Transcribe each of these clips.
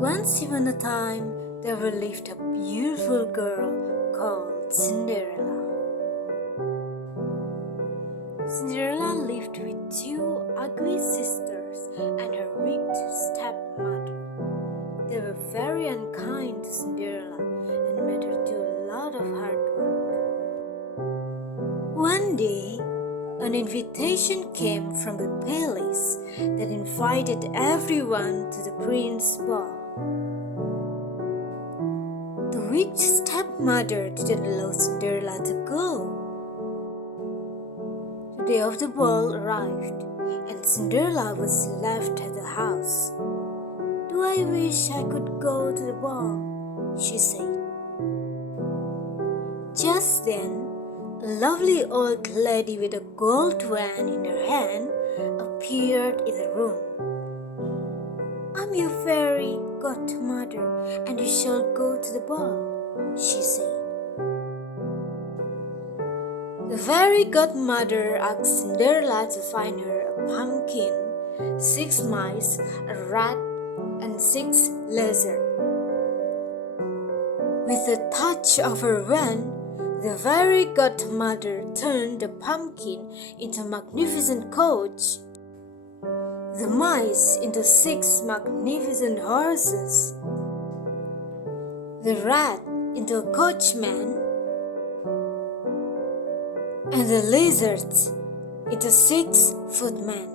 Once upon a time, there lived a beautiful girl called Cinderella. Cinderella lived with two ugly sisters and her wicked stepmother. They were very unkind to Cinderella and made her do a lot of hard work. One day, an invitation came from the palace that invited everyone to the prince's ball. The wicked stepmother didn't allow Cinderella to go. The day of the ball arrived, and Cinderella was left at the house. "Do I wish I could go to the ball?" she said. Just then, a lovely old lady with a gold wand in her hand appeared in the room. "I'm your fairy godmother, and you shall go to the ball," she said. The fairy godmother asked Cinderella to find her a pumpkin, 6 mice, a rat, and 6 lizards. With a touch of her wand, the fairy godmother turned the pumpkin into a magnificent coach, the mice into 6 magnificent horses, the rat into a coachman, and the lizards into 6 footmen.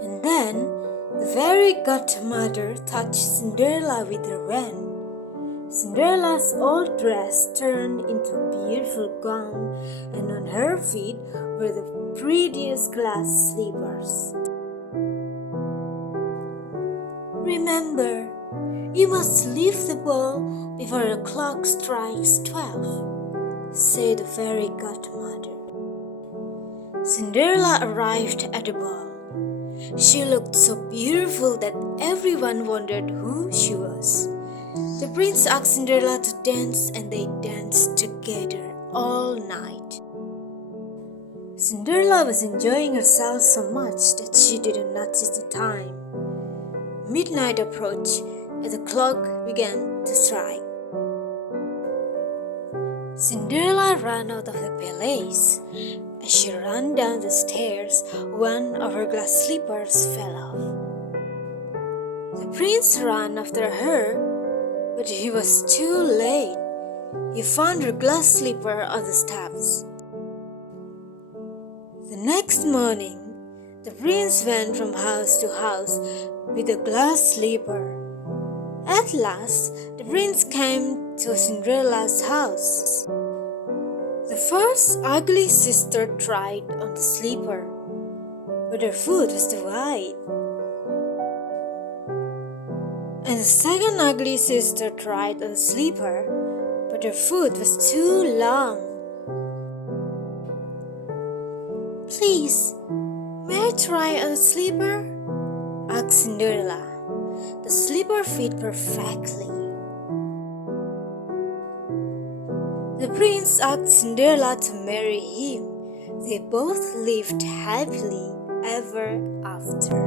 And then the fairy godmother touched Cinderella with her wand. Cinderella's old dress turned into a beautiful gown, and on her feet were the prettiest glass slippers. "Remember, you must leave the ball before the clock strikes 12, said the fairy godmother. Cinderella arrived at the ball. She looked so beautiful that everyone wondered who she was. The prince asked Cinderella to dance, and they danced together all night. Cinderella was enjoying herself so much that she didn't notice the time. Midnight approached, and the clock began to strike. Cinderella ran out of the palace. As she ran down the stairs, one of her glass slippers fell off. The prince ran after her, but he was too late. He found her glass slipper on the steps. The next morning, the prince went from house to house with the glass slipper. At last, the prince came to Cinderella's house. The first ugly sister tried on the slipper, but her foot was too wide. And the second ugly sister tried on the slipper, but her foot was too long. "Please, may I try on the slipper?" asked Cinderella. The slipper fit perfectly. The prince asked Cinderella to marry him. They both lived happily ever after.